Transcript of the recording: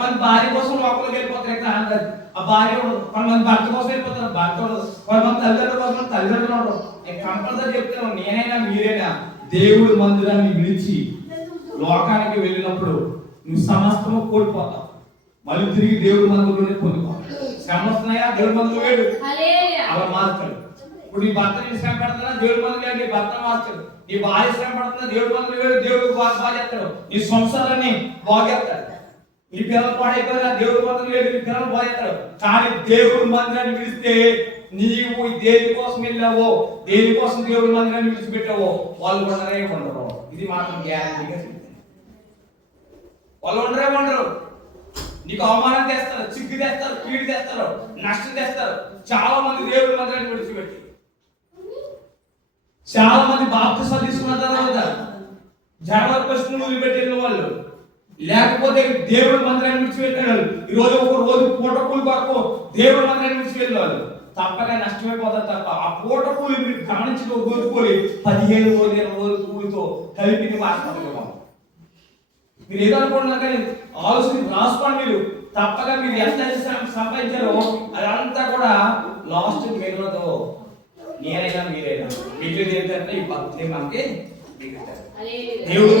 కొంతమంది భార్య కోసం లోపలికి వెళ్ళిపోతారు, ఇక్కడ అంటారు ఆ భార్య ఉండదు. కొంతమంది భర్త కోసం వెళ్ళిపోతారు, భర్త ఉండదు. కొంతమంది తల్లిదండ్రుల కోసం తల్లిదండ్రులు ఉండరు. నేను కంపల్సరీ చెప్తాను, నేనైనా మీరైనా దేవుడి మందిరాన్ని విడిచి లోకానికి వెళ్ళినప్పుడు నువ్వు సమస్తము కోల్పోతావు. మళ్ళీ తిరిగి దేవుడి మందిరంలోనే పొందుకోవాలి. శ్రమ వస్తున్నాయా, దేవుడి మందిరం వేడు అలా మార్చాడు. ఇప్పుడు నీ భర్త నీ శ్రమ పడుతున్నా, దేవుడి మందిరం వేడు నీ భర్తను మార్చాడు. నీ భార్య శ్రమ పడుతున్నా, దేవుడి మందిరం వేడు దేవుడికి బాగా చేస్తాడు. నీ సంసారాన్ని బాగేస్తాడు. నీ పిల్లలు పాడైపోయినా దేవుడి మందిరం వేడు నీ పిల్లలు బాగేస్తాడు. కానీ దేవుడి మందిరాన్ని విడిస్తే నీవు దేనికోసం వెళ్ళావో, దేనికోసం దేవుడి మందిరాన్ని విడిచిపెట్టావో వాళ్ళు ఉండరే ఉండరు. ఇది మాత్రం గ్యారంటీగా చెప్తాను. వాళ్ళు ఉండరే ఉండరు. నీకు అవమానం తెస్తారు, చిగ్గు తెస్తారు, కీడు తెస్తారు, నష్టం తెస్తారు. చాలా మంది దేవుడి మందిరాన్ని విడిచిపెట్టి, చాలా మంది బాప్తిస్మం తీసుకున్న తర్వాత జనవరి ఫస్ట్ వదిలిపెట్టిన వాళ్ళు, లేకపోతే దేవుడి మందిరాన్ని విడిచిపెట్టారు. ఈ రోజు ఒక రోజు పూట కూలి కొరకు దేవుడి మందిరాన్ని విడిచిపెట్టారు. తప్పక నష్టమైపోతారు. తప్ప ఆ పూట కూలి మీరు గమనించిన కోరుకోలి 15 రోజులు 20 రోజులు కూలితో కలిపి మార్చుకోగలం. మీరు ఏదో అనుకుంటున్నారు కానీ ఆలోచన రాసుకోండి. మీరు తప్పక మీరు ఎంత సంపాదించారో అదంతా కూడా లాస్ట్ మిగలదు. నేనైనా మీరైనా మీకు ఏంటంటే ఈ భక్తి మనకి దేవుడు